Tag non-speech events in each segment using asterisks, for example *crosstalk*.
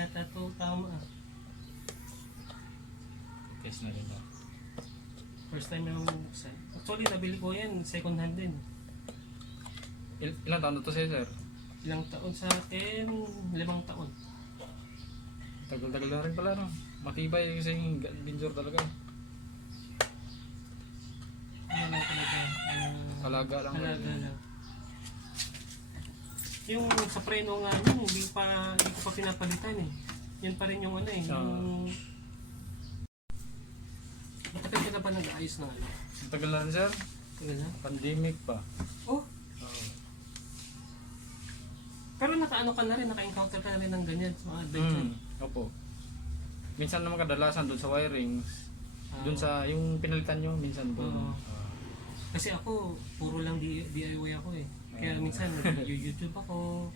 yata to tama. Test na rin ba? First time na buksan. Actually, nabili ko yan. Second hand din. Il ilang taon na to sa'yo, sir? Ilang taon sa akin? Limang taon. Tagal-tagal na rin pala, no? Matibay kasi yung binjor talaga. Ano lang talaga? Ano, Alaga lang. Alaga lang. Yung sa preno nga hindi pa, pinapalitan eh. Yan pa rin yung ano eh. Ah. Yung... Matagal ka na ba nag-ayos na ano? Ang tagal na sir. Tagal na? Pandemic pa. Oh, Oo. pero naka-ano ka na rin, naka-encounter ka na rin ng ganyan sa mga adventure. Mm, opo. Minsan naman kadalasan doon sa wiring, Ah. doon sa yung pinalitan nyo, minsan doon. Oo. Ah. Kasi ako, puro lang di- DIY ako eh. Kaya Ah. minsan nag-YouTube ako,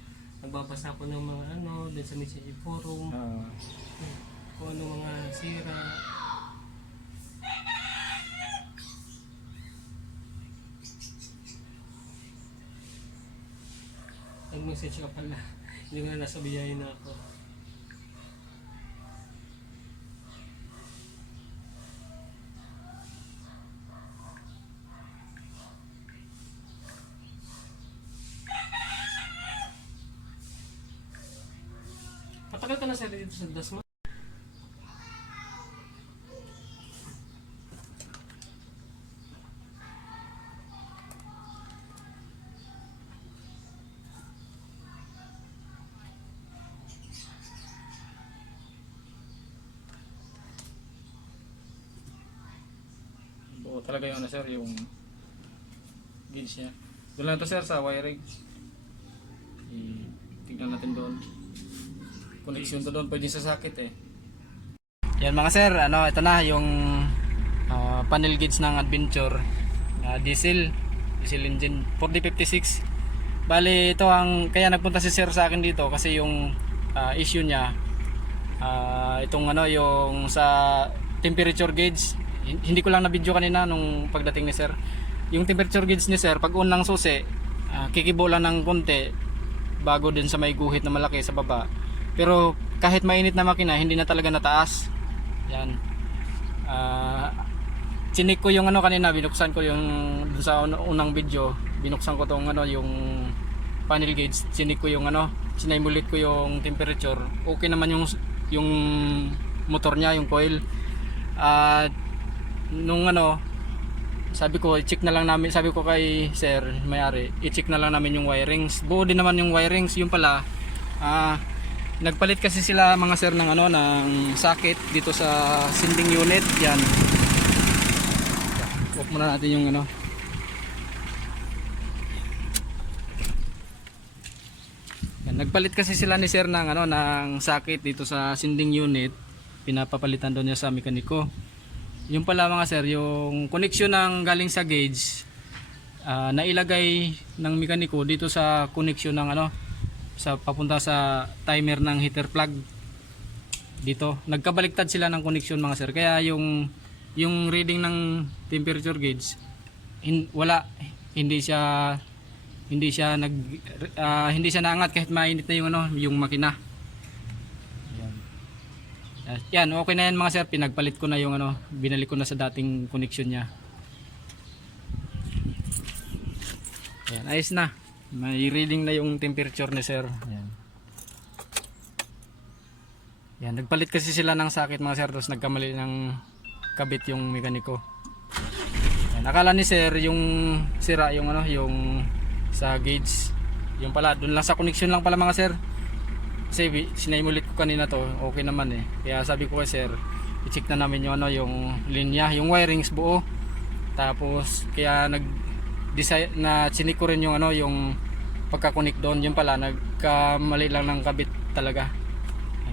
nagbabasa ako ng mga ano, dun sa message forum, Ah. kung ano mga sira. Nag-message ka pala. *laughs* Hindi mo na nasa biyahe na ako. Matagal ka na sa dito sa Dasma? Talaga yung ano sir, yung gauge niya. Doon lang to sir sa wiring. I tignan natin doon. Connection to doon, pwede sa sakit eh. Yan mga sir, ano, ito na yung ah, panel gauge ng Adventure na diesel, diesel engine 4056. Bali, ito ang kaya nagpunta si sir sa akin dito kasi yung ah, issue niya ah, itong ano yung sa temperature gauge hin- hindi ko lang na video kanina nung pagdating ni sir yung temperature gauge ni sir pag unang susi ah, kikibo lang ng konti bago din sa may guhit na malaki sa baba pero kahit mainit na makina hindi na talaga nataas. Yan. Ah chinik ko yung ano kanina binuksan ko yung sa un- unang video. Binuksan ko tong ano yung panel gauge. Chinik ko yung ano sinaimulit ko yung temperature. Okay naman yung yung motor niya yung coil. At nung ano sabi ko i-check na lang namin sabi ko kay sir may-ari i-check na lang namin yung wirings. Buo din naman yung wirings yung pala. Ah nagpalit kasi sila mga sir ng ano ng socket dito sa sending unit yan off muna natin yung ano Yan, nagpalit kasi sila ni sir ng ano ng socket dito sa sending unit. Pinapapalitan doon niya sa mekaniko. Yung pala mga sir, yung connection ng galing sa gauge ah, nailagay ng mekaniko dito sa connection ng ano sa papunta sa timer ng heater plug. Dito. Nagkabaliktad sila ng connection mga sir. Kaya yung yung reading ng temperature gauge hin- wala. Hindi siya hindi siya nag ah, hindi siya naangat kahit mainit na yung ano yung makina. Yan yan okay na yan mga sir. Pinagpalit ko na yung ano binalik ko na sa dating connection niya. Yan ayos na may reading na yung temperature ni sir. Yan yan nagpalit kasi sila ng sakit mga sir tapos nagkamali ng kabit yung mekaniko. Yan, akala ni sir yung sira yung ano yung sa gauge yung pala doon lang sa connection lang pala mga sir. Kasi sinaimulit ko kanina to okay naman eh. Kaya sabi ko kay sir i-check na namin yung ano yung linya yung wirings buo. Tapos kaya nag design na chinik ko rin yung ano yung pagka-connect doon. Yung pala nagkamali lang ng kabit talaga.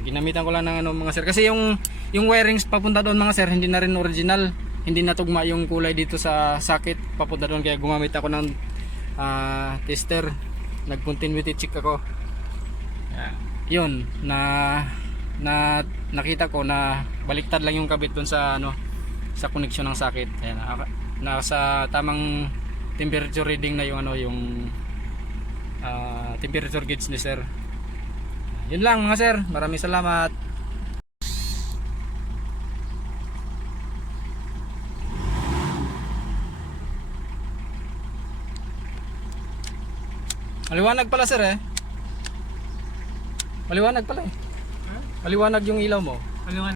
Ginamitan ko lang ng ano mga sir. Kasi yung yung wirings papunta doon mga sir hindi na rin original. Hindi natugma yung kulay dito sa socket papunta doon. Kaya gumamit ako ng ah, tester. Nag continuity check ako. Ah, yun na na nakita ko na baliktad lang yung kabit doon sa ano sa connection ng socket. Ayan nasa tamang temperature reading na yung ano yung ah, temperature gauge ni sir Yun lang mga sir. Maraming salamat. Maliwanag pala sir eh. Maliwanag pala eh. Ha? Maliwanag yung ilaw mo. Nga